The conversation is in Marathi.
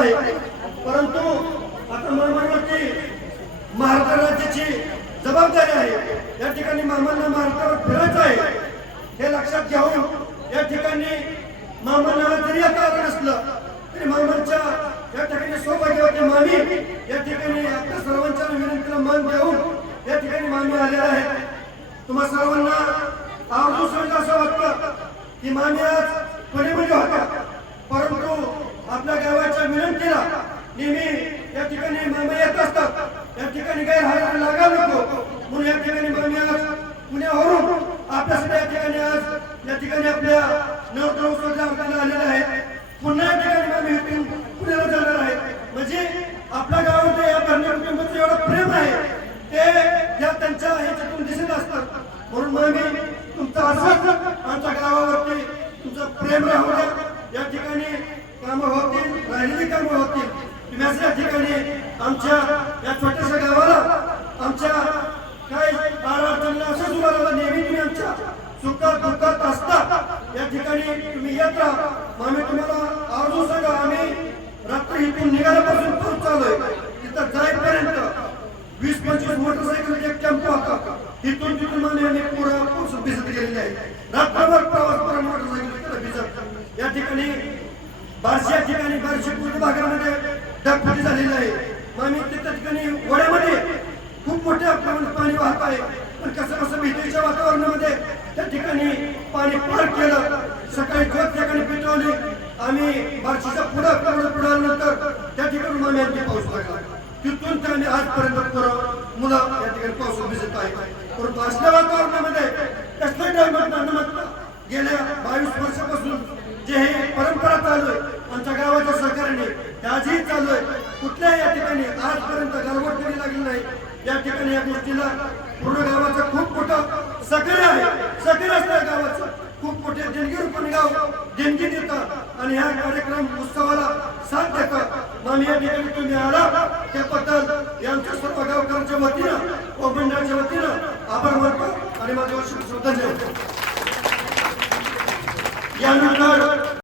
आहे. परंतु आता मामावरती महाराष्ट्र राज्याची जबाबदारी आहे. या ठिकाणी मामांना महाराष्ट्रावर फिरायचं आहे. हे लक्षात घेऊन या ठिकाणी मामांना जरी या कारण असलं तरी मामांच्या या ठिकाणी सौभाग्यवती मामी या ठिकाणी आपल्या सर्वांच्या विनंतीला मान देऊन या ठिकाणी मामी आलेल्या आहे तुम्हा सर्वांना आवडून सांगा असं वाटतं की मामी आज पुणेमध्ये होत्या परंतु आपल्या गावाच्या विनंतीला नेहमी या ठिकाणी मामा येत असतात. या ठिकाणी गैरहजर राहायला लागा नको. म्हणून या ठिकाणी मामी आज पुण्यावरून आपल्यासाठी या ठिकाणी आज या ठिकाणी आपल्या नवतरोत्सवाच्या आपल्याला आलेल्या आहेत. पुन्हा या ठिकाणी मामी इथून पुण्याला जाणार आहेत. म्हणजे आपल्या गावामध्ये या भरण्या कुटुंबाचं एवढं प्रेम आहे ते या त्यांच्या ह्याच्यातून दिसत असतात. म्हणून मामी तुमचं असंच आमच्या गावावरती तुमचं प्रेम राहू द्या. या ठिकाणी कामं होतील राहिलेली कामं होतील. तुम्ही या ठिकाणी आमच्या या छोट्याशा गावाला आमच्या काय अडचणीला असंच असं तुम्हाला नेहमी तुम्ही आमच्या सुखात दुःखात असता. या ठिकाणी तुम्ही येत राहा. आम्ही तुम्हाला आवर्जून सांगा आम्ही रात्री इथून निघाल्यापासून पाऊस चालू आहे तिथं जायपर्यंत वीस पंचवीस मोटरसायकल एक टेम्पो होता इथून तिथून आम्ही आम्ही पुढं पाऊस भिजत गेलेले आहे. रात्रभर प्रवास करा मोटरसायकल भिजत. या ठिकाणी बार्शी या ठिकाणी बार्शी पूर्ण भागामध्ये ढगफुटी झालेली आहे. मग आम्ही त्या ठिकाणी वड्यामध्ये खूप मोठ्या प्रमाणात पाणी वाहत आहे. पण कसं कसं भीतीच्या वातावरणामध्ये त्या ठिकाणी पाणी पार केलं. सकाळी खत ठिकाणी पेटवली आम्ही बार्शीच्या पुढं पुढं पुढल्यानंतर त्या ठिकाणी आम्ही आणखी पाऊस लागला तिथून ते आम्ही आजपर्यंत पुरं मुलं या ठिकाणी पाऊस भिजत आहे परंतु असल्या वातावरणामध्ये कसलं डायमंड नमत गेल्या बावीस वर्षापासून जे हे परंपरा चालू आहे आमच्या गावाच्या सरकारने त्याचीच आजही चालू आहे कुठल्याही या ठिकाणी आजपर्यंत गारवट कधी लागली नाही. या ठिकाणी या गोष्टीला पूर्ण गावाचं खूप मोठं सक्रिय आहे. सक्रिय असतं गावाचं. खूप मोठे देणगी रूपाने गाव देणगी देतात. आणि ह्या कार्यक्रम उत्सवाला साथ देतात. मग या ठिकाणी तुम्ही आला त्याबद्दल यांच्या सर्व गावकऱ्यांच्या वतीनं व मंडळाच्या वतीनं आभार मानतो. आणि माझ्या वर्ष श्रद्धांजली यानंतर